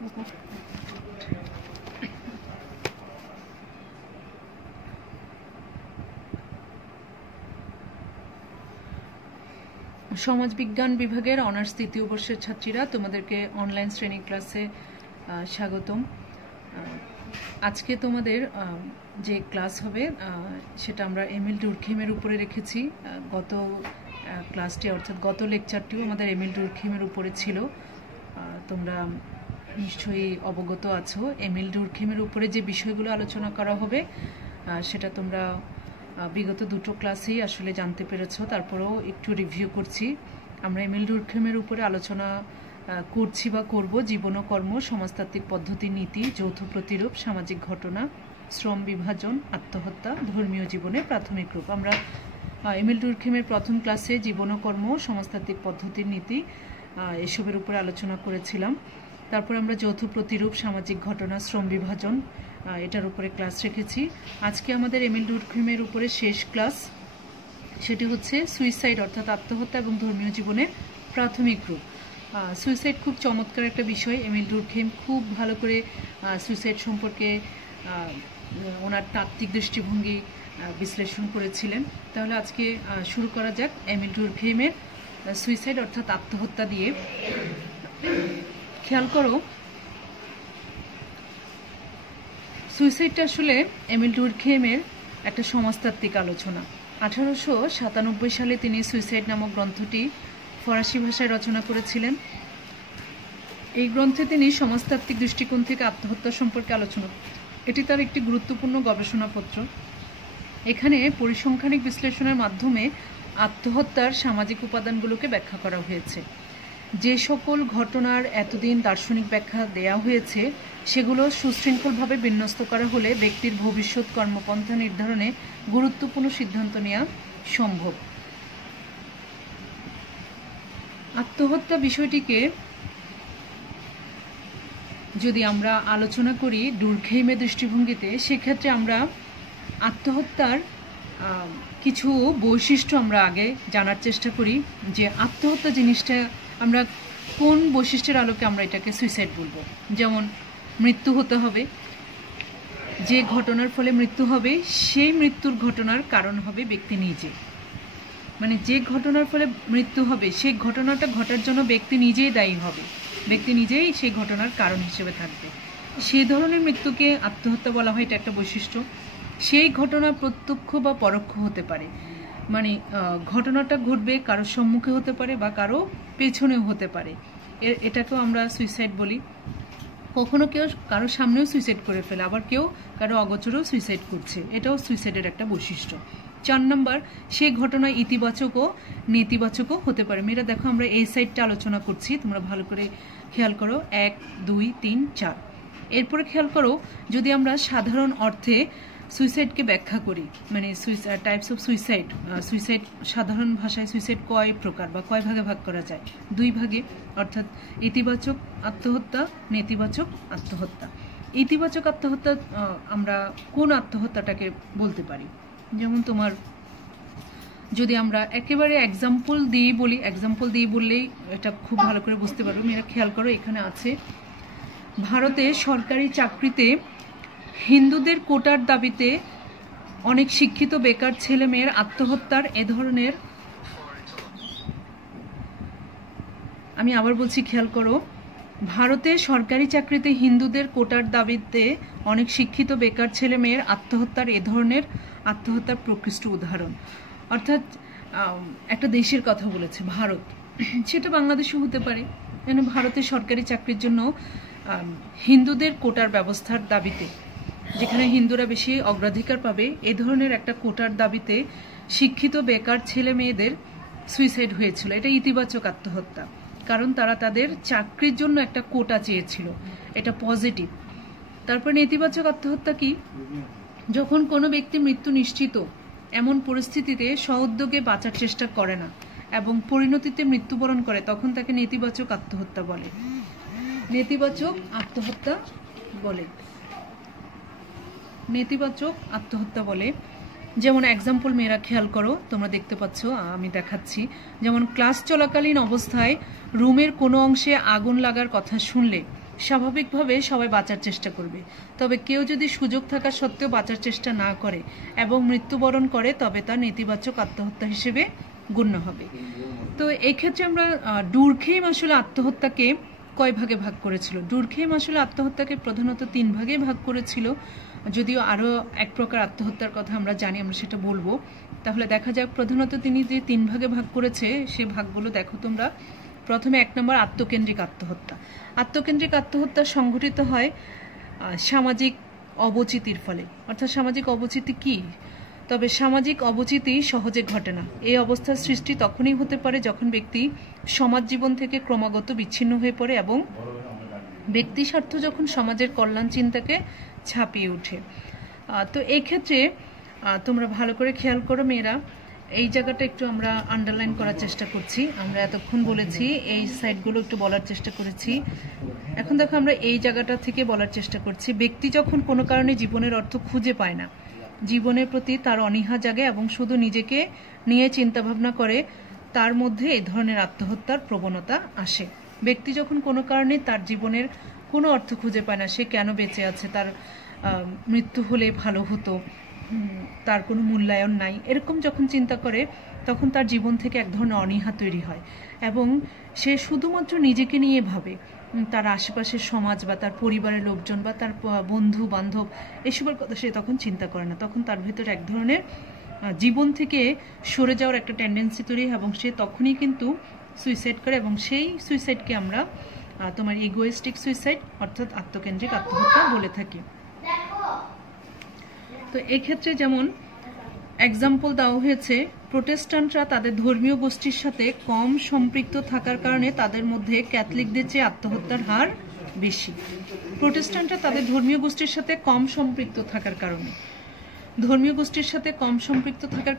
সমাজবিজ্ঞান বিভাগের অনার্স তৃতীয় বর্ষের ছাত্রীরা, তোমাদেরকে অনলাইন শ্রেণী ক্লাসে স্বাগতম। আজকে তোমাদের যে ক্লাস হবে সেটা আমরা এমিল ডুরখেইমের উপরে রেখেছি। গত ক্লাসটি অর্থাৎ গত লেকচারটিও আমাদের এমিল ডুরখেইমের উপরে ছিল। তোমরা নিশ্চয়ই অবগত আছো। এমিল ডুরখেইমের উপরে যে বিষয়গুলো আলোচনা করা হবে সেটা তোমরা বিগত দুটো ক্লাসেই আসলে জানতে পেরেছো। তারপরেও একটু রিভিউ করছি। আমরা এমিল ডুরখেইমের উপরে আলোচনা করছি বা করব জীবন ও কর্ম, সমাজতাত্ত্বিক পদ্ধতি, নীতি, যৌথ প্রতিরূপ, সামাজিক ঘটনা, শ্রম বিভাজন, আত্মহত্যা, ধর্মীয় জীবনে প্রাথমিক রূপ। আমরা এমিল ডুরখেইমের প্রথম ক্লাসে জীবন ও কর্ম, সমাজতাত্ত্বিক পদ্ধতির নীতি এসবের উপরে আলোচনা করেছিলাম। তারপর আমরা যৌথ প্রতিরূপ, সামাজিক ঘটনা, শ্রম বিভাজন এটার উপরে ক্লাস রেখেছি। আজকে আমাদের এমিল ডুরখেইমের উপরে শেষ ক্লাস, সেটি হচ্ছে সুইসাইড অর্থাৎ আত্মহত্যা এবং ধর্মীয় জীবনের প্রাথমিক রূপ। সুইসাইড খুব চমৎকার একটা বিষয়। এমিল ডুরখেইম খুব ভালো করে সুইসাইড সম্পর্কে ওনার তাত্ত্বিক দৃষ্টিভঙ্গি বিশ্লেষণ করেছিলেন। তাহলে আজকে শুরু করা যাক এমিল ডুরখেইমের সুইসাইড অর্থাৎ আত্মহত্যা দিয়ে। খেয়াল করো, সুইসাইডটা আসলে এমিল ডুরখেইমের একটা সমাজতাত্ত্বিক আলোচনা। 1897 সালে তিনি সুইসাইড নামক গ্রন্থটি ফরাসি ভাষায় রচনা করেছিলেন। এই গ্রন্থে তিনি সমাজতাত্ত্বিক দৃষ্টিকোণ থেকে আত্মহত্যা সম্পর্কে আলোচনা, এটি তার একটি গুরুত্বপূর্ণ গবেষণাপত্র। এখানে পরিসংখ্যানিক বিশ্লেষণের মাধ্যমে আত্মহত্যার সামাজিক উপাদানগুলোকে ব্যাখ্যা করা হয়েছে। যে সকল ঘটনার এতদিন দার্শনিক ব্যাখ্যা দেয়া হয়েছে সেগুলো সুশৃঙ্খলভাবে বিন্যস্ত করা হলে ব্যক্তির ভবিষ্যৎ কর্মপন্থা নির্ধারণে গুরুত্বপূর্ণ সিদ্ধান্ত নেওয়া সম্ভব। আত্মহত্যা বিষয়টিকে যদি আমরা আলোচনা করি ডুরখেইমের দৃষ্টিভঙ্গিতে, সেক্ষেত্রে আমরা আত্মহত্যার কিছু বৈশিষ্ট্য আমরা আগে জানার চেষ্টা করি যে আত্মহত্যা জিনিসটা আমরা কোন বৈশিষ্ট্যের আলোকে আমরা এটাকে সুইসাইড বলবো। যেমন মৃত্যু হতে হবে, যে ঘটনার ফলে মৃত্যু হবে সেই মৃত্যুর ঘটনার কারণ হবে ব্যক্তি নিজে। মানে যে ঘটনার ফলে মৃত্যু হবে সেই ঘটনাটা ঘটার জন্য ব্যক্তি নিজেই দায়ী হবে, ব্যক্তি নিজেই সেই ঘটনার কারণ হিসেবে থাকবে। সেই ধরনের মৃত্যুকে আত্মহত্যা বলা হয়, এটা একটা বৈশিষ্ট্য। সেই ঘটনা প্রত্যক্ষ বা পরোক্ষ হতে পারে, মানে ঘটনাটা ঘটবে কারো সম্মুখে হতে পারে বা কারো পেছনেও হতে পারে, এটাকেও আমরা সুইসাইড বলি। কখনো কেউ কারো সামনেও সুইসাইড করে ফেলে, আবার কেউ কারো অগোচরেও সুইসাইড করছে, এটাও সুইসাইডের একটা বৈশিষ্ট্য। 4 নম্বর, সেই ঘটনা ইতিবাচক ও নেতিবাচকও হতে পারে। মেয়েরা দেখো, আমরা এই সাইডটা আলোচনা করছি, তোমরা ভালো করে খেয়াল করো। 1, 2, 3, 4। এরপরে খেয়াল করো, যদি আমরা সাধারণ অর্থে সুইসাইডকে ব্যাখ্যা করি, মানে টাইপস অফ সুইসাইড, সুইসাইড সাধারণ ভাষায় সুইসাইড কয় প্রকার বা কয় ভাগে ভাগ করা যায়? 2 ভাগে, অর্থাৎ ইতিবাচক আত্মহত্যা, নেতিবাচক আত্মহত্যা। ইতিবাচক আত্মহত্যা আমরা কোন আত্মহত্যাটাকে বলতে পারি? যেমন তোমার যদি আমরা একেবারে এক্সাম্পল দিয়ে বলি, এক্সাম্পল দিয়ে বললেই এটা খুব ভালো করে বুঝতে পারবো। মেয়েরা খেয়াল করো, এখানে আছে ভারতে সরকারি চাকরিতে হিন্দুদের কোটার দাবিতে অনেক শিক্ষিত বেকার ছেলে মেয়ের আত্মহত্যার এ ধরনের, আমি আবার বলছি খেয়াল করো, ভারতে সরকারি চাকরিতে হিন্দুদের কোটার দাবিতে অনেক শিক্ষিত বেকার ছেলে মেয়ের আত্মহত্যার এ ধরনের আত্মহত্যার প্রকৃষ্ট উদাহরণ। অর্থাৎ একটা দেশের কথা বলেছে, ভারত, সেটা বাংলাদেশও হতে পারে। মানে ভারতে সরকারি চাকরির জন্য হিন্দুদের কোটার ব্যবস্থার দাবিতে, যেখানে হিন্দুরা বেশি অগ্রাধিকার পাবে, এ ধরনের একটা কোটার দাবিতে শিক্ষিত বেকার ছেলে মেয়েদের সুইসাইড হয়েছিল। এটা ইতিবাচক আত্মহত্যা, কারণ তারা তাদের চাকরির জন্য একটা কোটা চেয়েছিল, এটা পজিটিভ। তারপর নেতিবাচক আত্মহত্যা কি? যখন কোনো ব্যক্তি মৃত্যু নিশ্চিত এমন পরিস্থিতিতে সউদ্যোগে বাঁচার চেষ্টা করে না এবং পরিণতিতে মৃত্যুবরণ করে, তখন তাকে নেতিবাচক আত্মহত্যা বলে। নেতিবাচক আত্মহত্যা বলে, নেতিবাচক আত্মহত্যা বলে। যেমন এক্সাম্পল মেয়েরা খেয়াল করো, তোমরা দেখতে পাচ্ছ, আমি দেখাচ্ছি। যেমন ক্লাস চলাকালীন অবস্থায় রুমের কোনো অংশে আগুন লাগার কথা শুনলে স্বাভাবিকভাবে সবাই বাঁচার চেষ্টা করবে, তবে কেউ যদি সুযোগ থাকা সত্ত্বেও বাঁচার চেষ্টা না করে এবং মৃত্যুবরণ করে তবে তা নেতিবাচক আত্মহত্যা হিসেবে গণ্য হবে। তো এই ক্ষেত্রে আমরা ডুরখেইম আসলে আত্মহত্যাকে কয় ভাগে ভাগ করেছিল? ডুরখেইম আসলে আত্মহত্যাকে প্রধানত 3 ভাগে ভাগ করেছিল, যদিও আরও এক প্রকার আত্মহত্যার কথা আমরা জানি, আমরা সেটা বলবো। তাহলে দেখা যাক প্রধানত তিনি যে 3 ভাগে ভাগ করেছে সে ভাগগুলো দেখো তোমরা। প্রথমে 1 নম্বর আত্মকেন্দ্রিক আত্মহত্যা। আত্মকেন্দ্রিক আত্মহত্যা সংঘটিত হয় সামাজিক অবচিতির ফলে। অর্থাৎ সামাজিক অবচিতি কি? তবে সামাজিক অবচিতি সহজে ঘটে না। এই অবস্থার সৃষ্টি তখনই হতে পারে যখন ব্যক্তি সমাজ জীবন থেকে ক্রমাগত বিচ্ছিন্ন হয়ে পড়ে এবং ব্যক্তি স্বার্থ যখন সমাজের কল্যাণ চিন্তাকে ছাপিয়ে ওঠে। তো এই ক্ষেত্রে তোমরা ভালো করে খেয়াল করো মেয়েরা, এই জায়গাটা একটু আমরা আন্ডারলাইন করার চেষ্টা করছি। আমরা এতক্ষণ বলেছি, এই সাইডগুলো একটু বলার চেষ্টা করেছি। এখন দেখো আমরা এই জায়গাটা থেকে বলার চেষ্টা করছি। ব্যক্তি যখন কোনো কারণে জীবনের অর্থ খুঁজে পায় না, জীবনের প্রতি তার অনীহা জাগে এবং শুধু নিজেকে নিয়ে চিন্তাভাবনা করে, তার মধ্যে এই ধরনের আত্মহত্যার প্রবণতা আসে। ব্যক্তি যখন কোনো কারণে তার জীবনের কোনো অর্থ খুঁজে পায় না, সে কেন বেঁচে আছে, তার মৃত্যু হলে ভালো হতো, তার কোনো মূল্যায়ন নাই, এরকম যখন চিন্তা করে তখন তার জীবন থেকে এক ধরনের অনীহা তৈরি হয় এবং সে শুধুমাত্র নিজেকে নিয়ে ভাবে। তার আশেপাশের সমাজ বা তার পরিবারের লোকজন বা তার বন্ধু বান্ধব এসবের কথা সে তখন চিন্তা করে না। তখন তার ভেতরে এক ধরনের জীবন থেকে সরে যাওয়ার একটা টেন্ডেন্সি তৈরি হয় এবং সে তখনই কিন্তু সুইসাইড করে এবং সেই সুইসাইডকে আমরা তোমার ইগোয়েস্টিক সুইসাইড অর্থাৎ আত্মকেন্দ্রিক আত্মহত্যা বলে থাকি। তো এই ক্ষেত্রে যেমন এক্সাম্পল দেওয়া হয়েছে, প্রোটেস্ট্যান্টরা তাদের ধর্মীয় গোষ্ঠীর সাথে কম সম্পৃক্ত থাকার কারণে তাদের মধ্যে ক্যাথলিকদের চেয়ে আত্মহত্যার হার বেশি। প্রোটেস্ট্যান্টরা তাদের ধর্মীয় গোষ্ঠীর সাথে কম সম্পৃক্ত থাকার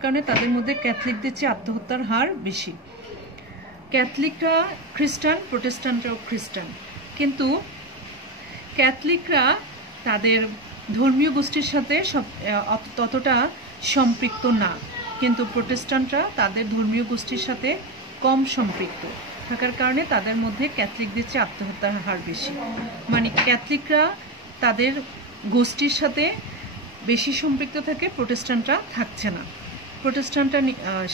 কারণে তাদের মধ্যে ক্যাথলিকদের চেয়ে আত্মহত্যার হার বেশি। ক্যাথলিকরা খ্রিস্টান, প্রোটেস্ট্যান্টরাও খ্রিস্টান, কিন্তু ক্যাথলিকরা তাদের ধর্মীয় গোষ্ঠীর সাথে ততটা সম্পৃক্ত না, কিন্তু প্রোটেস্ট্যান্টরা তাদের ধর্মীয় গোষ্ঠীর সাথে কম সম্পৃক্ত থাকার কারণে তাদের মধ্যে ক্যাথলিকদের চেয়ে আত্মহত্যার হার বেশি। মানে ক্যাথলিকরা তাদের গোষ্ঠীর সাথে বেশি সম্পৃক্ত থাকে, প্রোটেস্ট্যান্টরা থাকছে না। প্রোটেস্ট্যান্টরা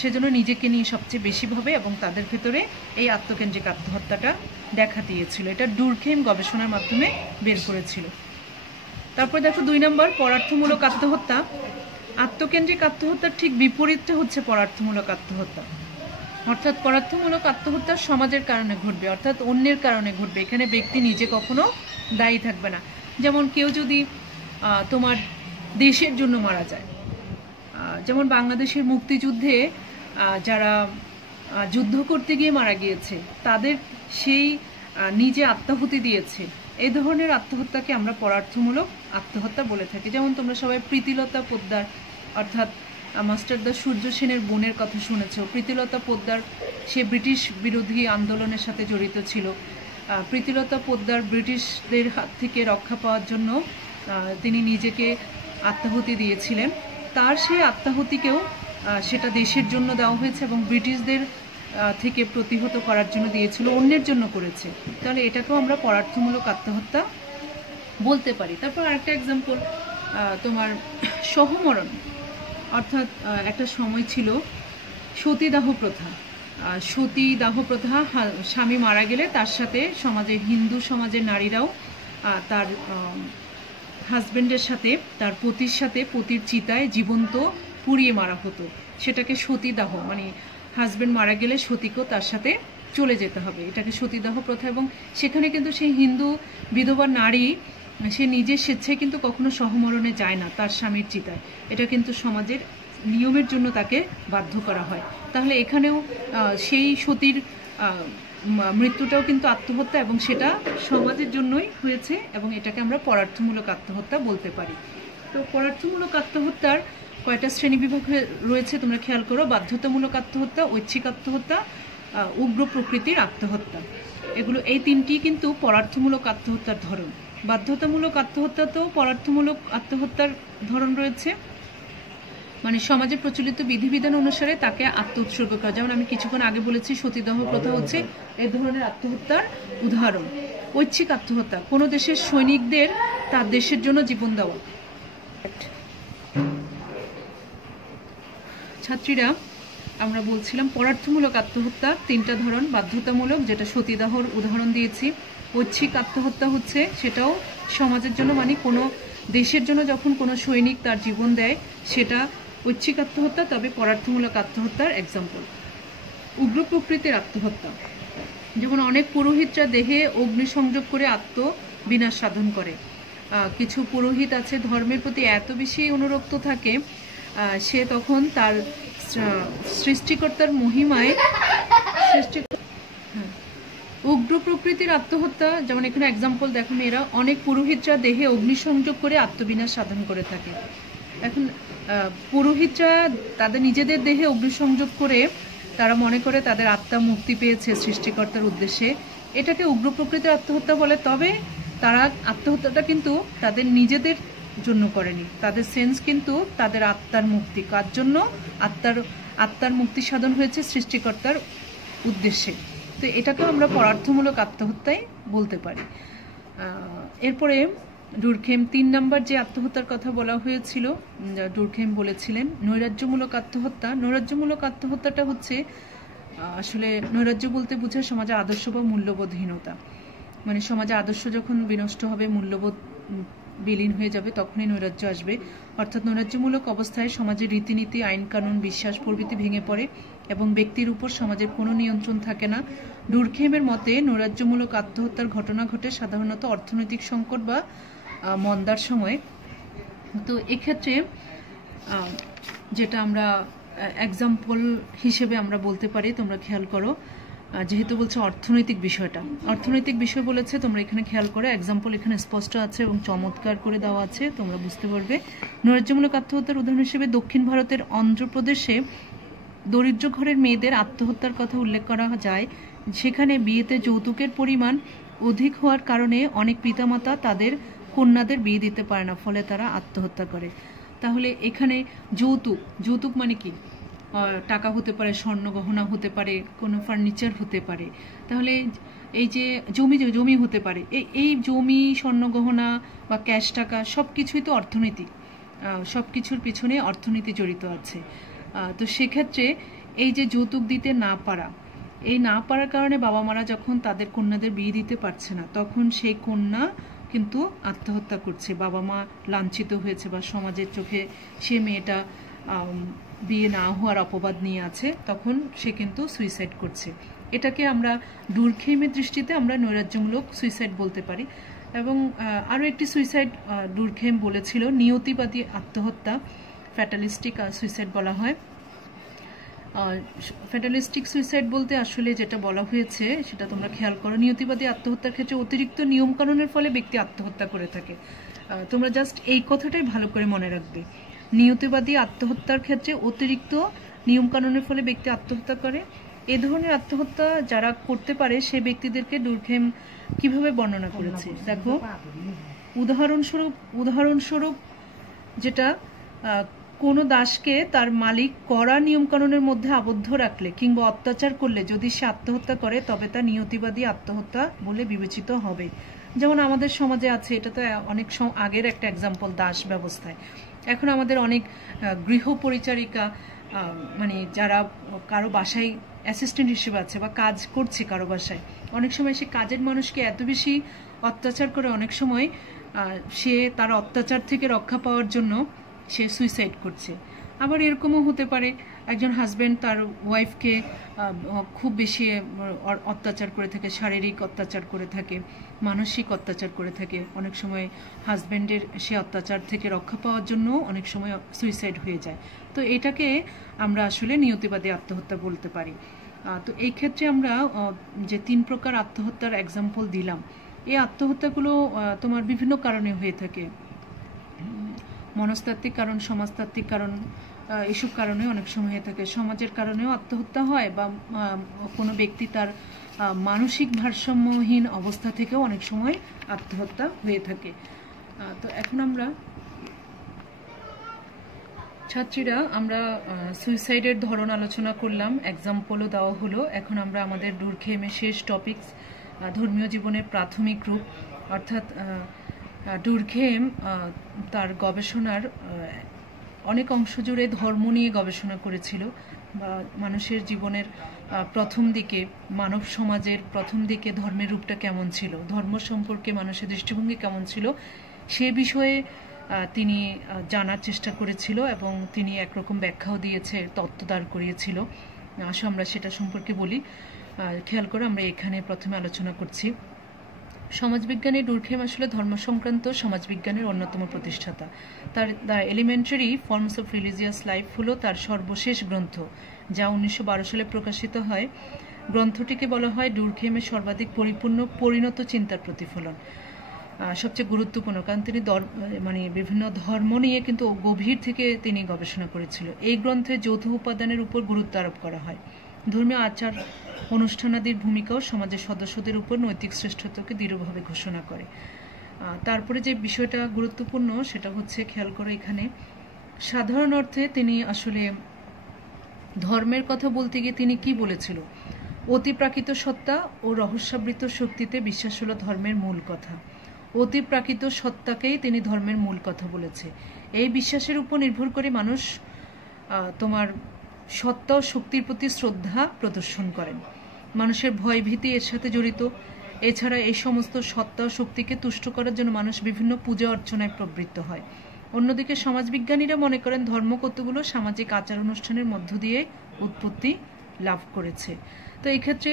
সেজন্য নিজেকে নিয়ে সবচেয়ে বেশি ভাবে এবং তাদের ভেতরে এই আত্মকেন্দ্রিক আত্মহত্যাটা দেখা দিয়েছিল। এটা ডুরখেইম গবেষণার মাধ্যমে বের করেছিল। তারপর দেখো 2 নম্বর পরার্থমূলক আত্মহত্যা। আত্মকেন্দ্রিক আত্মহত্যার ঠিক বিপরীতটা হচ্ছে পরার্থমূলক আত্মহত্যা। অর্থাৎ পরার্থমূলক আত্মহত্যা সমাজের কারণে ঘটবে, অর্থাৎ অন্যের কারণে ঘটবে। এখানে ব্যক্তি নিজে কখনো দায়ী থাকবে না। যেমন কেউ যদি তোমার দেশের জন্য মারা যায়, যেমন বাংলাদেশের মুক্তিযুদ্ধে যারা যুদ্ধ করতে গিয়ে মারা গিয়েছে তাদের সেই নিজে আত্মাহুতি দিয়েছে, এই ধরনের আত্মহত্যাকে আমরা পরার্থমূলক আত্মহত্যা বলে থাকি। যেমন তোমরা সবাই প্রীতিলতা পোদ্দার অর্থাৎ মাস্টারদা সূর্য সেনের বোনের কথা শুনেছ। প্রীতিলতা পোদ্দার সে ব্রিটিশ বিরোধী আন্দোলনের সাথে জড়িত ছিল। প্রীতিলতা পোদ্দার ব্রিটিশদের হাত থেকে রক্ষা পাওয়ার জন্য তিনি নিজেকে আত্মাহুতি দিয়েছিলেন। তার সেই আত্মাহুতিকেও সেটা দেশের জন্য দেওয়া হয়েছে এবং ব্রিটিশদের থেকে প্রতিহত করার জন্য দিয়েছিল, অন্যের জন্য করেছে। তাহলে এটাকেও আমরা পরার্থমূলক আত্মহত্যা বলতে পারি। তারপর আরেকটা এক্সাম্পল তোমার সহমরণ, অর্থাৎ একটা সময় ছিল সতীদাহ প্রথা। সতীদাহ প্রথা, স্বামী মারা গেলে তার সাথে সমাজের হিন্দু সমাজের নারীরাও তার হাজব্যান্ডের সাথে তার পতির সাথে পতির চিতায় জীবন্ত পুড়িয়ে মারা হতো। সেটাকে সতীদাহ, মানে হাজব্যান্ড মারা গেলে সতীকেও তার সাথে চলে যেতে হবে, এটাকে সতীদাহ প্রথা। এবং সেখানে কিন্তু সেই হিন্দু বিধবা নারী সে নিজের স্বেচ্ছায় কিন্তু কখনো সহমরণে যায় না তার স্বামীর চিতায়, এটা কিন্তু সমাজের নিয়মের জন্য তাকে বাধ্য করা হয়। তাহলে এখানেও সেই সতীর মৃত্যুটাও কিন্তু আত্মহত্যা এবং সেটা সমাজের জন্যই হয়েছে এবং এটাকে আমরা পরার্থমূলক আত্মহত্যা বলতে পারি। তো পরার্থমূলক আত্মহত্যার কয়টা শ্রেণীবিভাগ রয়েছে তোমরা খেয়াল করো। বাধ্যতামূলক আত্মহত্যা, ঐচ্ছিক আত্মহত্যা, উগ্র প্রকৃতির আত্মহত্যা। এগুলো এই তিনটি কিন্তু পরার্থমূলক আত্মহত্যার ধরন। বাধ্যতামূলক আত্মহত্যাতেও পরার্থমূলক আত্মহত্যার ধরন রয়েছে, মানে সমাজে প্রচলিত বিধিবিধান অনুসারে তাকে আত্ম উৎসর্গ করা। যেমন আমি কিছুক্ষণ আগে বলেছি সতীদাহ প্রথা হচ্ছে এই ধরনের আত্মহত্যার উদাহরণ। ঐচ্ছিক আত্মহত্যা, কোনো দেশের সৈনিকদের তার দেশের জন্য জীবন দেওয়া। ছাত্রীরা, আমরা বলছিলাম পরার্থমূলক আত্মহত্যা তিনটা ধরন। বাধ্যতামূলক, যেটা সতীদাহর উদাহরণ দিয়েছি। ঐচ্ছিক আত্মহত্যা হচ্ছে সেটাও সমাজের জন্য, মানে কোনো দেশের জন্য যখন কোনো সৈনিক তার জীবন দেয় সেটা ঐচ্ছিক আত্মহত্যা। তবে পরার্থমূলক আত্মহত্যার এক্সাম্পল উগ্র প্রকৃতির আত্মহত্যা, যেমন অনেক পুরোহিতরা দেহে অগ্নিসংযোগ করে আত্মবিনাশ সাধন করে। কিছু পুরোহিত আছে ধর্মের প্রতি এত বেশি অনুরক্ত থাকে, সে তখন তার সৃষ্টিকর্তার মহিমায় উগ্র প্রকৃতির আত্মহত্যা, যেমন এখানে এক্সাম্পল দেখো মেয়েরা, অনেক পুরোহিতরা দেহে অগ্নিসংযোগ করে আত্মবিনাশ সাধন করে থাকে। এখন পুরোহিতরা তাদের নিজেদের দেহে অগ্নিসংযোগ করে তারা মনে করে তাদের আত্মা মুক্তি পেয়েছে সৃষ্টিকর্তার উদ্দেশ্যে, এটাকে উগ্র প্রকৃতির আত্মহত্যা বলে। তবে তারা আত্মহত্যাটা কিন্তু তাদের নিজেদের জন্য করেনি, তাদের সেন্স কিন্তু তাদের আত্মার মুক্তি, কার জন্য? আত্মার মুক্তি সাধন হয়েছে সৃষ্টিকর্তার উদ্দেশ্যে। তো এটাকে আমরা পরার্থমূলক আত্মহত্যাই বলতে পারি। এরপরে ডুরখেম 3 নম্বর যে আত্মহত্যার কথা বলা হয়েছিল, ডুরখেম বলেছিলেন নৈরাজ্যমূলক আত্মহত্যা। নৈরাজ্যমূলক আত্মহত্যাটা হচ্ছে আসলে, নৈরাজ্য বলতে বোঝায় সমাজে আদর্শ বা মূল্যবোধহীনতা, মানে সমাজে আদর্শ যখন বিনষ্ট হবে, মূল্যবোধ বিলীন হয়ে যাবে, তখনই নৈরাজ্য আসবে। অর্থাৎ নৈরাজ্যমূলক অবস্থায় সমাজের রীতিনীতি, আইন কানুন, বিশ্বাস প্রভৃতি ভেঙে পড়ে এবং ব্যক্তির উপর সমাজের কোনো নিয়ন্ত্রণ থাকে না। ডুরখেমের মতে নৈরাজ্যমূলক আত্মহত্যার ঘটনা ঘটে সাধারণত অর্থনৈতিক সংকট বা মন্দার সময়। তো এক্ষেত্রে যেটা আমরা এক্সাম্পল হিসেবে আমরা বলতে পারি, তোমরা খেয়াল করো, যেহেতু বলছে অর্থনৈতিক বিষয়টা, অর্থনৈতিক বিষয় বলেছে, তোমরা এখানে খেয়াল করো, এক্সাম্পল এখানে স্পষ্ট আছে এবং চমৎকার করে দেওয়া আছে, তোমরা বুঝতে পারবে। নৈরাজ্যমূলক আত্মহত্যার উদাহরণ হিসেবে দক্ষিণ ভারতের অন্ধ্রপ্রদেশে দরিদ্র ঘরের মেয়েদের আত্মহত্যার কথা উল্লেখ করা যায়। সেখানে বিয়েতে যৌতুকের পরিমাণ অধিক হওয়ার কারণে অনেক পিতামাতা তাদের কন্যাদের বিয়ে দিতে পারে না, ফলে তারা আত্মহত্যা করে। তাহলে এখানে যৌতুক মানে কি? টাকা হতে পারে, স্বর্ণ গহনা হতে পারে, কোনো ফার্নিচার হতে পারে। তাহলে এই যে জমি হতে পারে, এই জমি, স্বর্ণ গহনা বা ক্যাশ টাকা সব কিছুই তো অর্থনীতি, সব কিছুর পিছনে অর্থনীতি জড়িত আছে। তো সেক্ষেত্রে এই যে যৌতুক দিতে না পারা, এই না পারার কারণে বাবা মারা যখন তাদের কন্যাদের বিয়ে দিতে পারছে না, তখন সেই কন্যা কিন্তু আত্মহত্যা করছে। বাবা মা লাঞ্ছিত হয়েছে বা সমাজের চোখে সে মেয়েটা বিয়ে না হওয়ার অপবাদ নিয়ে আছে, তখন সে কিন্তু সুইসাইড করছে। এটাকে আমরা ডুরখেইমের দৃষ্টিতে আমরা নৈরাজ্যমূলক সুইসাইড বলতে পারি। এবং আরও একটি সুইসাইড ডুরখেইম বলেছিল নিয়তিবাদী আত্মহত্যা, ফ্যাটালিস্টিক সুইসাইড বলা হয়। ফ্যাটালিস্টিক সুইসাইড বলতে আসলে যেটা বলা হয়েছে সেটা তোমরা খেয়াল করো, নিয়তিবাদী আত্মহত্যার ক্ষেত্রে অতিরিক্ত নিয়মকানুনের ফলে ব্যক্তি আত্মহত্যা করে থাকে। তোমরা জাস্ট এই কথাটাই ভালো করে মনে রাখবে, নিয়তিবাদী আত্মহত্যার ক্ষেত্রে অতিরিক্ত নিয়মকানুনের ফলে ব্যক্তি আত্মহত্যা করে। এ ধরনের আত্মহত্যা যারা করতে পারে সে ব্যক্তিদেরকে ডুরখেম কিভাবে বর্ণনা করেছে দেখো। উদাহরণস্বরূপ যেটা, কোনো দাসকে তার মালিক কড়া নিয়মকানুনের মধ্যে আবদ্ধ রাখলে কিংবা অত্যাচার করলে যদি সে আত্মহত্যা করে তবে তা নিয়তিবাদী আত্মহত্যা বলে বিবেচিত হবে। যেমন আমাদের সমাজে আছে, এটা তো অনেক আগের একটা এক্সাম্পল, দাস ব্যবস্থায়। এখন আমাদের অনেক গৃহ পরিচারিকা, মানে যারা কারো বাসায় অ্যাসিস্ট্যান্ট হিসেবে আছে বা কাজ করছে কারো বাসায়, অনেক সময় সে কাজের মানুষকে এত বেশি অত্যাচার করে, অনেক সময় সে তার অত্যাচার থেকে রক্ষা পাওয়ার জন্য সে সুইসাইড করছে। আবার এরকমও হতে পারে একজন হাজব্যান্ড তার ওয়াইফকে খুব বেশি অত্যাচার করে থাকে, শারীরিক অত্যাচার করে থাকে, মানসিক অত্যাচার করে থাকে। অনেক সময় হাজব্যান্ডের সে অত্যাচার থেকে রক্ষা পাওয়ার জন্য অনেক সময় সুইসাইড হয়ে যায়। তো এটাকে আমরা আসলে নিয়তিবাদী আত্মহত্যা বলতে পারি। তো এই ক্ষেত্রে আমরা যে 3 প্রকার আত্মহত্যার এক্সাম্পল দিলাম, এই আত্মহত্যাগুলো তোমার বিভিন্ন কারণে হয়ে থাকে, মনস্তাত্ত্বিক কারণ, সমাজতাত্ত্বিক কারণ, এসব কারণে অনেক সময় হয়ে থাকে। সমাজের কারণেও আত্মহত্যা হয় বা কোনো ব্যক্তি তার মানসিক ভারসাম্যহীন অবস্থা থেকেও অনেক সময় আত্মহত্যা হয়ে থাকে। তো এখন আমরা ছাত্রীরা আমরা সুইসাইডের ধরন আলোচনা করলাম, এক্সাম্পলও দেওয়া হলো। এখন আমরা আমাদের ডুরখেইমের শেষ টপিকস ধর্মীয় জীবনের প্রাথমিক রূপ, অর্থাৎ ডুরখেম তার গবেষণার অনেক অংশ জুড়ে ধর্ম নিয়ে গবেষণা করেছিল। মানুষের জীবনের প্রথম দিকে, মানব সমাজের প্রথম দিকে ধর্মের রূপটা কেমন ছিল, ধর্ম সম্পর্কে মানুষের দৃষ্টিভঙ্গি কেমন ছিল, সে বিষয়ে তিনি জানার চেষ্টা করেছিল এবং তিনি একরকম ব্যাখ্যাও দিয়েছে, তত্ত্ব দাঁড় করিয়েছিল। আসো আমরা সেটা সম্পর্কে বলি। খেয়াল করে আমরা এখানে প্রথমে আলোচনা করছি। সমাজবিজ্ঞানী ডুরখেম আসলে ধর্ম সংক্রান্ত সমাজবিজ্ঞানের অন্যতম প্রতিষ্ঠাতা। তার the elementary forms of religious life হলো তার সর্বশেষ গ্রন্থ, যা 1912 সালে প্রকাশিত হয়। গ্রন্থটিকে বলা হয় ডুরখেমের সর্বাধিক পরিপূর্ণ পরিণত চিন্তার প্রতিফলন। সবচেয়ে গুরুত্বপূর্ণ, কারণ তিনি বিভিন্ন ধর্ম নিয়ে কিন্তু গভীর থেকে তিনি গবেষণা করেছিল। এই গ্রন্থে যৌথ উপাদানের উপর গুরুত্ব আরোপ করা হয়। ধর্মীয় আচার অনুষ্ঠানাদির ভূমিকাও সমাজের সদস্যদের উপর নৈতিক শ্রেষ্ঠত্বকে দৃঢ়ভাবে ঘোষণা করে। তারপরে যে বিষয়টা গুরুত্বপূর্ণ সেটা হচ্ছে, খেয়াল করে এখানে সাধারণ অর্থে তিনি আসলে ধর্মের কথা বলতে গিয়ে তিনি কি বলেছিল, অতিপ্রাকৃত সত্তা ও রহস্যাবৃত শক্তিতে বিশ্বাস হলো ধর্মের মূল কথা। অতিপ্রাকৃত সত্তাকেই তিনি ধর্মের মূল কথা বলেছে। এই বিশ্বাসের উপর নির্ভর করে মানুষ তোমার সত্তা ও শক্তির প্রতি শ্রদ্ধা প্রদর্শন করেন। মানুষের ভয় ভীতি এর সাথে জড়িত। এছাড়া এই সমস্ত সত্তা ও শক্তিকে তুষ্ট করার জন্য মানুষ বিভিন্ন পূজা অর্চনায় প্রবৃত্ত হয়। অন্যদিকে সমাজবিজ্ঞানীরা মনে করেন ধর্ম কতগুলো সামাজিক আচার অনুষ্ঠানের মধ্য দিয়ে উৎপত্তি লাভ করেছে। তো এই ক্ষেত্রে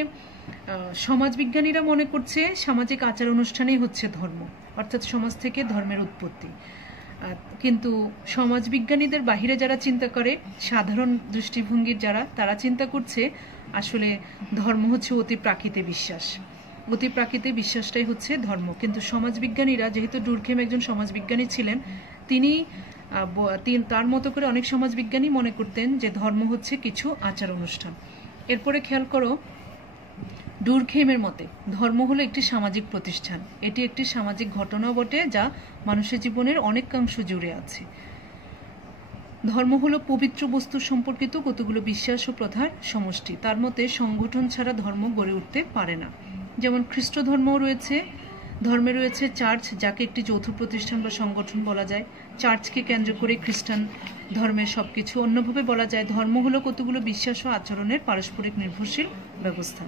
সমাজবিজ্ঞানীরা মনে করছে সামাজিক আচার অনুষ্ঠানই হচ্ছে ধর্ম, অর্থাৎ সমাজ থেকে ধর্মের উৎপত্তি। কিন্তু সমাজবিজ্ঞানীদের বাহিরে যারা চিন্তা করে, সাধারণ দৃষ্টিভঙ্গির যারা, তারা চিন্তা করছে আসলে ধর্ম হচ্ছে অতি প্রাকৃতে বিশ্বাস, অতি প্রাকৃতে বিশ্বাসটাই হচ্ছে ধর্ম। কিন্তু সমাজবিজ্ঞানীরা, যেহেতু ডুরখেম একজন সমাজবিজ্ঞানী ছিলেন, তিনি তার মতো করে অনেক সমাজবিজ্ঞানী মনে করতেন যে ধর্ম হচ্ছে কিছু আচার অনুষ্ঠান। এরপরে খেয়াল করো, ডুরখেমের মতে ধর্ম হলো একটি সামাজিক প্রতিষ্ঠান, এটি একটি সামাজিক ঘটনা বটে যা মানুষের জীবনের অনেকাংশ জুড়ে আছে। ধর্ম হলো পবিত্র বস্তু সম্পর্কিত কতগুলো বিশ্বাস ও প্রথার সমষ্টি। তার মতে সংগঠন ছাড়া ধর্ম গড়ে উঠতে পারে না। যেমন খ্রিস্ট ধর্মও রয়েছে, ধর্মে রয়েছে চার্চ, যাকে একটি যৌথ প্রতিষ্ঠান বা সংগঠন বলা যায়। চার্চকে কেন্দ্র করে খ্রিস্টান ধর্মের সবকিছু। অন্যভাবে বলা যায় ধর্ম হলো কতগুলো বিশ্বাস ও আচরণের পারস্পরিক নির্ভরশীল ব্যবস্থা।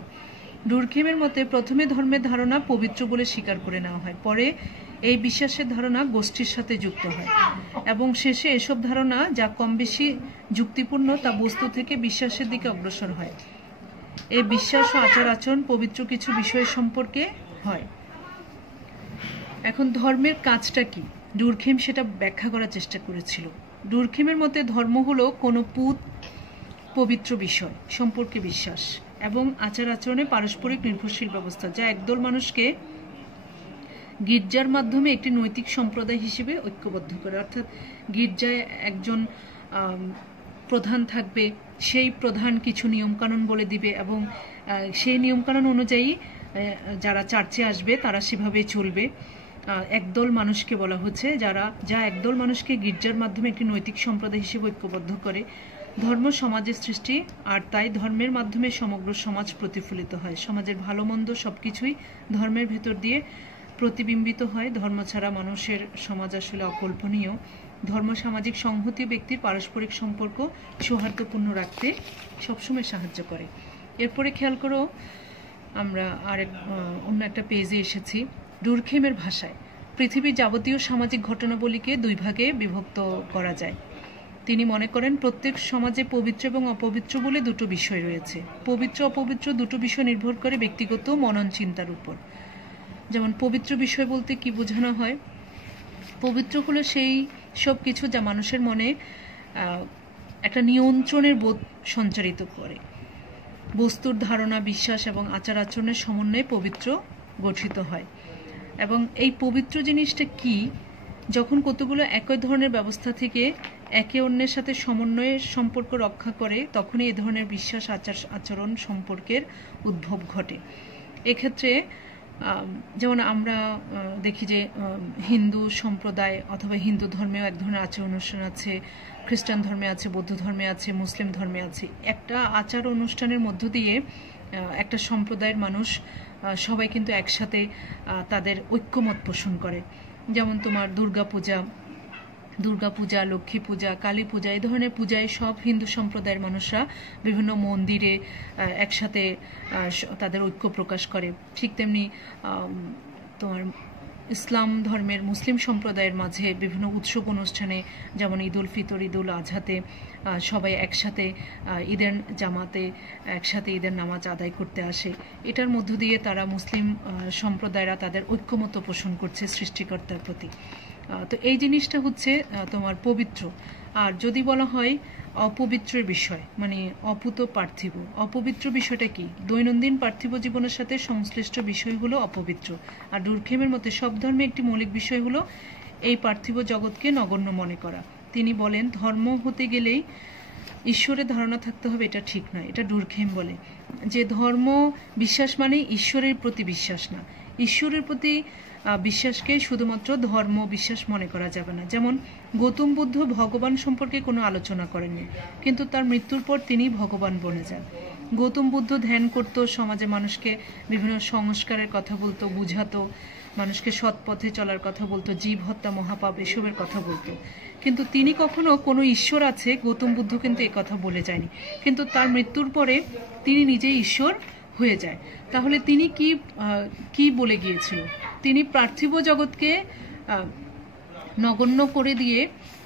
ডুরখেমের মতে প্রথমে ধর্মের ধারণা পবিত্র বলে স্বীকার করে নেওয়া হয়, পরে এই বিশ্বাসের ধারণা গোষ্ঠীর সাথে যুক্ত হয় এবং শেষে এসব ধারণা যা কম বেশি যুক্তিপূর্ণ তা বস্তু থেকে বিশ্বাসের দিকে অগ্রসর হয়। এই বিশ্বাস ও আচার আচরণ পবিত্র কিছু বিষয় সম্পর্কে হয়। এখন ধর্মের কাজটা কি, ডুরখেম সেটা ব্যাখ্যা করার চেষ্টা করেছিল। ডুরখেমের মতে ধর্ম হলো কোনো পবিত্র বিষয় সম্পর্কে বিশ্বাস এবং আচার আচরণে পারস্পরিক নির্ভরশীল ব্যবস্থা, যা একদল মানুষকে গির্জার মাধ্যমে একটি নৈতিক সম্প্রদায় হিসেবে ঐক্যবদ্ধ করে। অর্থাৎ গির্জায় একজন প্রধান থাকবে, সেই প্রধান কিছু নিয়মকানুন বলে দিবে এবং সেই নিয়মকানুন অনুযায়ী যারা চার্চে আসবে তারা সেভাবেই চলবে। একদল মানুষকে বলা হচ্ছে যা একদল মানুষকে গির্জার মাধ্যমে একটি নৈতিক সম্প্রদায় হিসেবে ঐক্যবদ্ধ করে। ধর্ম সমাজের সৃষ্টি, আর তাই ধর্মের মাধ্যমে সমগ্র সমাজ প্রতিফলিত হয়। সমাজের ভালো মন্দ সবকিছুই ধর্মের ভেতর দিয়ে প্রতিবিম্বিত হয়। ধর্ম ছাড়া মানুষের সমাজ আসলে অকল্পনীয়। ধর্ম সামাজিক সংহতি ব্যক্তির পারস্পরিক সম্পর্ক সৌহার্দ্যপূর্ণ রাখতে সবসময় সাহায্য করে। এরপরে খেয়াল করো, আমরা অন্য একটা পেজে এসেছি। ডুরখেমের ভাষায় পৃথিবীর যাবতীয় সামাজিক ঘটনাবলীকে দুই ভাগে বিভক্ত করা যায়। তিনি মনে করেন প্রত্যেক সমাজে পবিত্র এবং অপবিত্র বলে দুটো বিষয় রয়েছে। পবিত্র অপবিত্র দুটো বিষয় নির্ভর করে ব্যক্তিগত মনন চিন্তার উপর। যেমন পবিত্র বিষয় বলতে কি বোঝানো হয়, পবিত্র হলো সেই সব কিছু যা মানুষের মনে একটা নিয়ন্ত্রণের বোধ সঞ্চারিত করে। বস্তুর ধারণা, বিশ্বাস এবং আচার আচরণের সমন্বয়ে পবিত্র গঠিত হয়। এবং এই পবিত্র জিনিসটা কি, যখন কতগুলো একই ধরনের ব্যবস্থা থেকে একে অন্যের সাথে সমন্বয়ের সম্পর্ক রক্ষা করে, তখনই এ ধরনের বিশ্বাস আচার আচরণ সম্পর্কের উদ্ভব ঘটে। এক্ষেত্রে যেমন আমরা দেখি যে হিন্দু সম্প্রদায় অথবা হিন্দু ধর্মেও এক ধরনের আচার অনুষ্ঠান আছে, খ্রিস্টান ধর্মে আছে, বৌদ্ধ ধর্মে আছে, মুসলিম ধর্মে আছে। একটা আচার অনুষ্ঠানের মধ্য দিয়ে একটা সম্প্রদায়ের মানুষ সবাই কিন্তু একসাথে তাদের ঐক্যমত পোষণ করে। যেমন তোমার দুর্গা পূজা, লক্ষ্মী পূজা, কালী পূজা, এই ধরনের পূজায় সব হিন্দু সম্প্রদায়ের মানুষরা বিভিন্ন মন্দিরে একসাথে তাদের ঐক্য প্রকাশ করে। ঠিক তেমনি তোমার ইসলাম ধর্মের মুসলিম সম্প্রদায়ের মাঝে বিভিন্ন উৎসব অনুষ্ঠানে, যেমন ঈদ উল ফিতর, ঈদ উল আজহাতে সবাই একসাথে ঈদের জামাতে একসাথে ঈদের নামাজ আদায় করতে আসে। এটার মধ্য দিয়ে তারা মুসলিম সম্প্রদায়রা তাদের ঐক্যমত পোষণ করছে সৃষ্টিকর্তার প্রতি। তো এই জিনিসটা হচ্ছে তোমার পবিত্র। আর যদি বলা হয় অপবিত্রের বিষয়, মানে অপুত পার্থিব, অপবিত্র বিষয়টা কি? দৈনন্দিন পার্থিব জীবনের সাথে সংশ্লিষ্ট বিষয়গুলো অপবিত্র। আর ডুরখেমের মতে সব ধর্মে একটি মৌলিক বিষয় হলো এই পার্থিব জগৎকে নগণ্য মনে করা। তিনি বলেন ধর্ম হতে গেলেই ঈশ্বরের ধারণা থাকতে হবে, এটা ঠিক নয়। এটা ডুরখেম বলে যে ধর্ম বিশ্বাস মানে ঈশ্বরের প্রতি বিশ্বাস না, ঈশ্বরের প্রতি বিশ্বাসকে শুধুমাত্র ধর্ম বিশ্বাস মনে করা যাবে না। যেমন গৌতম বুদ্ধ ভগবান সম্পর্কে কোনো আলোচনা করেননি, কিন্তু তার মৃত্যুর পর তিনি ভগবান বনে যান। গৌতম বুদ্ধ ধ্যান করত, সমাজে মানুষকে বিভিন্ন সংস্কারের কথা বলতো, বুঝাতো, মানুষকে সৎ পথে চলার কথা বলতো, জীব হত্যা মহাপাপ এসবের কথা বলতো। কিন্তু তিনি কখনো কোনো ঈশ্বর আছে, গৌতম বুদ্ধ কিন্তু এ কথা বলে যায়নি। কিন্তু তার মৃত্যুর পরে তিনি নিজেই ঈশ্বর হয়ে যায়। তাহলে তিনি কি বলে গিয়েছিল? তিনি পার্থিব জগৎকে নগণ্য করে দিয়ে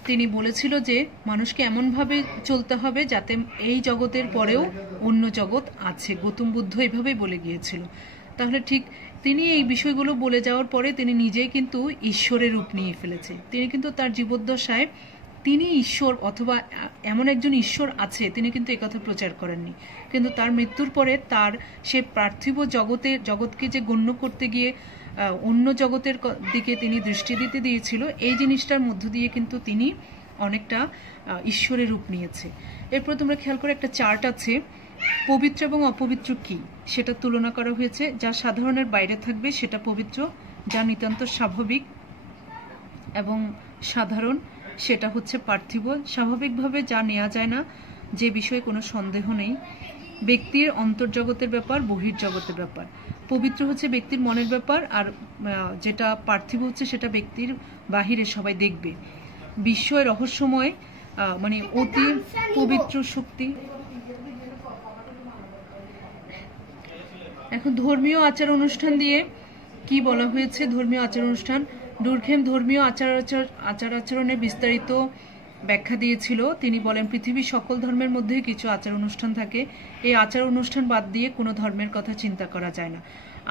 তিনি বলেছিল যে মানুষকে এমনভাবে চলতে হবে যাতে এই জগতের পরেও অন্য জগৎ আছে। গৌতম বুদ্ধ এভাবেই বলে গিয়েছিল। তাহলে ঠিক তিনি এই বিষয়গুলো বলে যাওয়ার পরে তিনি নিজেই কিন্তু ঈশ্বরের রূপ নিয়ে ফেলেছে। তিনি কিন্তু তার জীবদ্দশায় তিনি ঈশ্বর অথবা এমন একজন ঈশ্বর আছে তিনি কিন্তু একথা প্রচার করেননি। কিন্তু তার মৃত্যুর পরে তার সে পার্থিব জগৎকে যে গণ্য করতে গিয়ে অন্য জগতের দিকে তিনি দৃষ্টি দিতে দিয়েছিল, এই জিনিসটার মধ্য দিয়ে কিন্তু তিনি অনেকটা ঈশ্বরের রূপ নিয়েছে। এরপর তোমরা খেয়াল করে একটা চার্ট আছে, পবিত্র এবং অপবিত্র কি সেটা তুলনা করা হয়েছে। যা সাধারণের বাইরে থাকবে সেটা পবিত্র, যা নিতান্ত স্বাভাবিক এবং সাধারণ সেটা হচ্ছে পার্থিব। স্বাভাবিকভাবে যা নেওয়া যায় না, যে বিষয়ে কোনো সন্দেহ নেই, ব্যক্তির অন্তর্জগতের ব্যাপার, বহির্জগতের ব্যাপার। পবিত্র হচ্ছে ব্যক্তির মনের ব্যাপার, আর যেটা পার্থিব হচ্ছে সেটা ব্যক্তির বাহিরে সবাই দেখবে। বিস্ময় রহস্যময় মানে অতি পবিত্র শক্তি। এখন ধর্মীয় আচার অনুষ্ঠান দিয়ে কি বলা হয়েছে? ধর্মীয় আচার অনুষ্ঠান, ডুরখেম ধর্মীয় আচার আচরণের বিস্তারিত ব্যাখ্যা দিয়েছিল। তিনি বলেন পৃথিবীর সকল ধর্মের মধ্যে কিছু আচার অনুষ্ঠান থাকে। এই আচার অনুষ্ঠান বাদ দিয়ে কোনো ধর্মের কথা চিন্তা করা যায় না।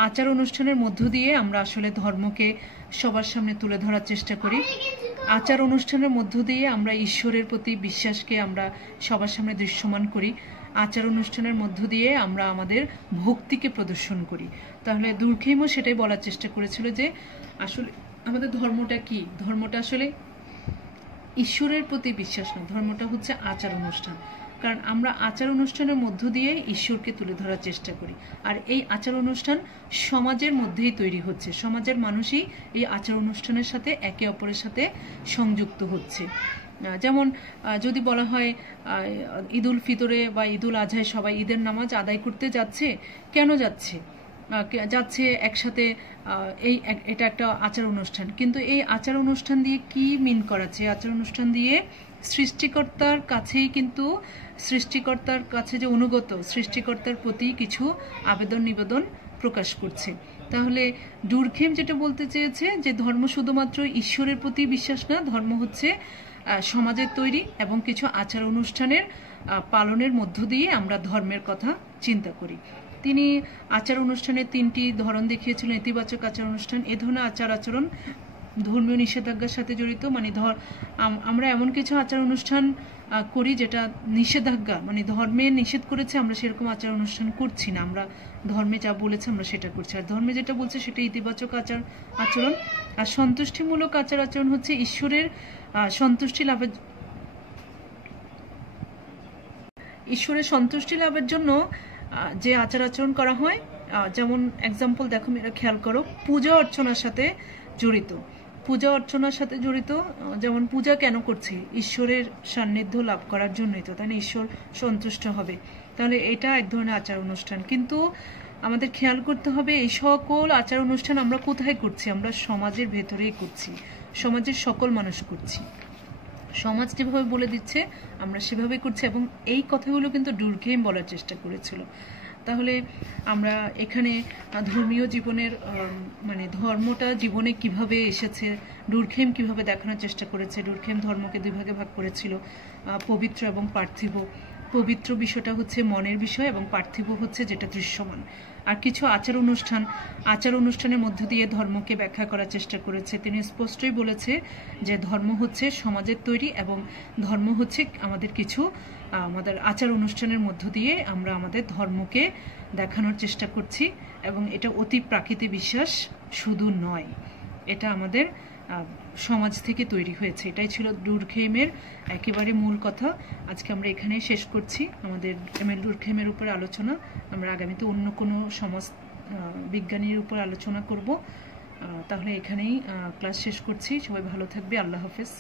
আচার অনুষ্ঠানের মধ্য দিয়ে আমরা আসলে ধর্মকে সবার সামনে তুলে ধরার চেষ্টা করি। আচার অনুষ্ঠানের মধ্য দিয়ে আমরা ঈশ্বরের প্রতি বিশ্বাসকে আমরা সবার সামনে দৃশ্যমান করি। আচার অনুষ্ঠানের মধ্য দিয়ে আমরা আমাদের ভক্তিকে প্রদর্শন করি। তাহলে ডুরখেমও সেটাই বলার চেষ্টা করেছিল যে আসলে আমাদের ধর্মটা কি? ধর্মটা আসলে ঈশ্বরের প্রতি বিশ্বাস না, ধর্মটা হচ্ছে আচার অনুষ্ঠান। কারণ আমরা আচার অনুষ্ঠানের মধ্য দিয়ে ঈশ্বরকে তুলে ধরার চেষ্টা করি। আর এই আচার অনুষ্ঠান সমাজের মধ্যেই তৈরি হচ্ছে, সমাজের মানুষই এই আচার অনুষ্ঠানের সাথে একে অপরের সাথে সংযুক্ত হচ্ছে। যেমন যদি বলা হয় ঈদ উল ফিতরে বা ঈদ উল আজহায় সবাই ঈদের নামাজ আদায় করতে যাচ্ছে, কেন যাচ্ছে একসাথে, এটা একটা আচার অনুষ্ঠান। কিন্তু এই আচার অনুষ্ঠান দিয়ে কি মিন করাচ্ছে? আচার অনুষ্ঠান দিয়ে সৃষ্টিকর্তার কাছেই কিন্তু সৃষ্টিকর্তার কাছে যে অনুগত, সৃষ্টিকর্তার প্রতি কিছু আবেদন নিবেদন প্রকাশ করছে। তাহলে ডুরখেম যেটা বলতে চেয়েছে যে ধর্ম শুধুমাত্র ঈশ্বরের প্রতি বিশ্বাস না, ধর্ম হচ্ছে সমাজের তৈরি এবং কিছু আচার অনুষ্ঠানের পালনের মধ্য দিয়ে আমরা ধর্মের কথা চিন্তা করি। তিনি আচার অনুষ্ঠানের 3টি ধরন দেখিয়েছিলেন। ইতিবাচক আচার অনুষ্ঠান, এ ধরনের আচার আচরণ ধর্মীয় নিষেধাজ্ঞার সাথে জড়িত, মানে আমরা এমন কিছু আচার অনুষ্ঠান করি যেটা নিষেধাজ্ঞা, মানে ধর্মে নিষেধ করেছে আমরা সেরকম আচার অনুষ্ঠান করছি না, আমরা ধর্মে যা বলেছে আমরা সেটা করছি। আর ধর্মে যেটা বলছে সেটা ইতিবাচক আচরণ। আর সন্তুষ্টিমূলক আচার আচরণ হচ্ছে ঈশ্বরের সন্তুষ্টি লাভের জন্য যে আচার আচরণ করা হয়। যেমন এক্সাম্পল দেখো, মেয়েরা খেয়াল করো, পূজা অর্চনার সাথে জড়িত। যেমন পূজা কেন করছি? ঈশ্বরের সান্নিধ্য লাভ করার জন্যই তো, তাই না? ঈশ্বর সন্তুষ্ট হবে, তাহলে এটা এক ধরনের আচার অনুষ্ঠান। কিন্তু আমাদের খেয়াল করতে হবে এই সকল আচার অনুষ্ঠান আমরা কোথায় করছি? আমরা সমাজের ভেতরেই করছি, সমাজের সকল মানুষ করছি। সমাজ যেভাবে বলে দিচ্ছে আমরা সেভাবে করছি, এবং এই কথাগুলো কিন্তু ডুরখেইম বলার চেষ্টা করেছিল। তাহলে আমরা এখানে ধর্মীয় জীবনের মানে ধর্মটা জীবনে কিভাবে এসেছে, ডুরখেইম কিভাবে দেখানোর চেষ্টা করেছে। ডুরখেইম ধর্মকে দুই ভাগে ভাগ করেছিল, পবিত্র এবং পার্থিব। পবিত্র বিষয়টা হচ্ছে মনের বিষয়, এবং পার্থিব হচ্ছে যেটা দৃশ্যমান। আর কিছু আচার অনুষ্ঠানের মধ্য দিয়ে ধর্মকে ব্যাখ্যা করার চেষ্টা করেছে। তিনি স্পষ্টই বলেছে যে ধর্ম হচ্ছে সমাজের তৈরি, এবং ধর্ম হচ্ছে আমাদের কিছু আমাদের আচার অনুষ্ঠানের মধ্য দিয়ে আমরা আমাদের ধর্মকে দেখানোর চেষ্টা করছি। এবং এটা অতি প্রাকৃতিক বিশ্বাস শুধু নয়, এটা আমাদের সমাজ থেকে তৈরি হয়েছে। এটাই ছিল ডুরখেইমের একেবারে মূল কথা। আজকে আমরা এখানে শেষ করছি আমাদের এমএল ডুরখেইমের উপর আলোচনা। আমরা আগামীতে অন্য কোনো সমাজ বিজ্ঞানীর উপর আলোচনা করব। তাহলে এখানেই ক্লাস শেষ করছি। সবাই ভালো থাকবে। আল্লাহ হাফেজ।